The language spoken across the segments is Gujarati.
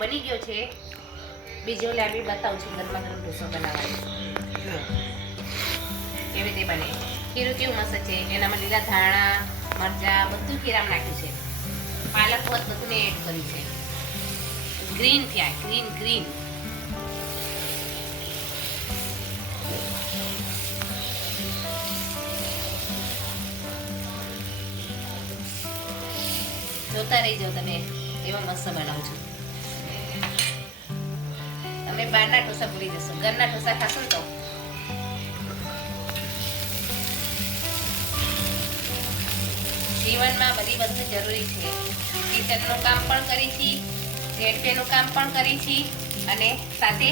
બની ગયો છે. બીજો લાવી બતાવું છું ગરમા ગરમ ઢોસો બનાવવાનો. કેવી રીતે બને. ખીરું કેવું મસ્ત છે. એનામાં લીલા ધાણા મરચાં બધું ખીરામાં નાખ્યું છે. પાલક હોત બધું મેં એડ કર્યું છે. ગ્રીન થયા ગ્રીન જોતા રહી જાઓ તમે એવા મસ્ત બનાવું છું. તમે બહારના ઢોસા ભૂલી જશો. ઘરના ઢોસા ખાશો ને તો જીવનમાં બધી વસ્તુ જરૂરી છે. કિચનનું કામ પણ કરી છી, રેડપેનું કામ પણ કરી છી અને સાથે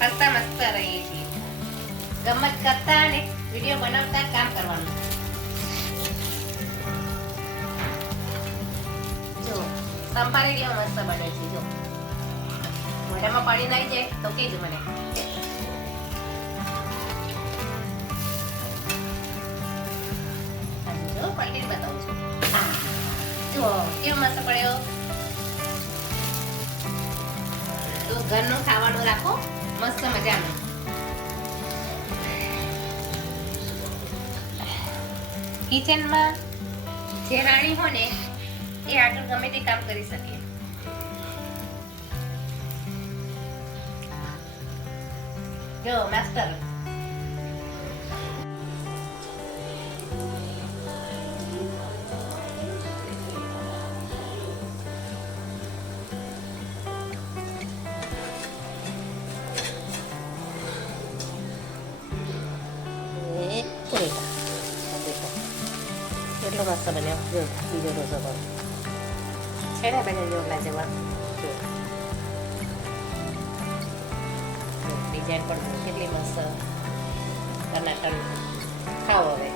હસતા મસ્ત રહીએ છીએ. ગમત કરતા અને વિડીયો બનાવતા કામ કરવાનું. જો સંભાળી દેવા મસ્ત બને છે. જો મોઢામાં પાણી નાઈ જાય તો કહેજો મને. જો પલટી બતાવું છું. જો કેવો મસ્ત પડ્યો. તો ઘરનું ખાવાનું રાખો મસ્ત મજાનું. કિચનમાં જે રાણી હોય ને એ આગળ ગમે તે કામ કરી શકે. જો માસ્ટર કેટલો મસ્ત બન્યો. જો બીજો ઢોસો પણ છે ને બને જોરલા જેવા. ડિઝાઇન પણ કેટલી મસ્ત. ટનાટન ખાઓ હવે.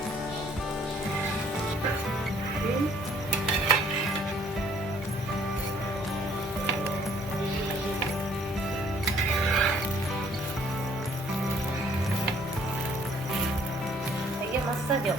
મસ્ત જો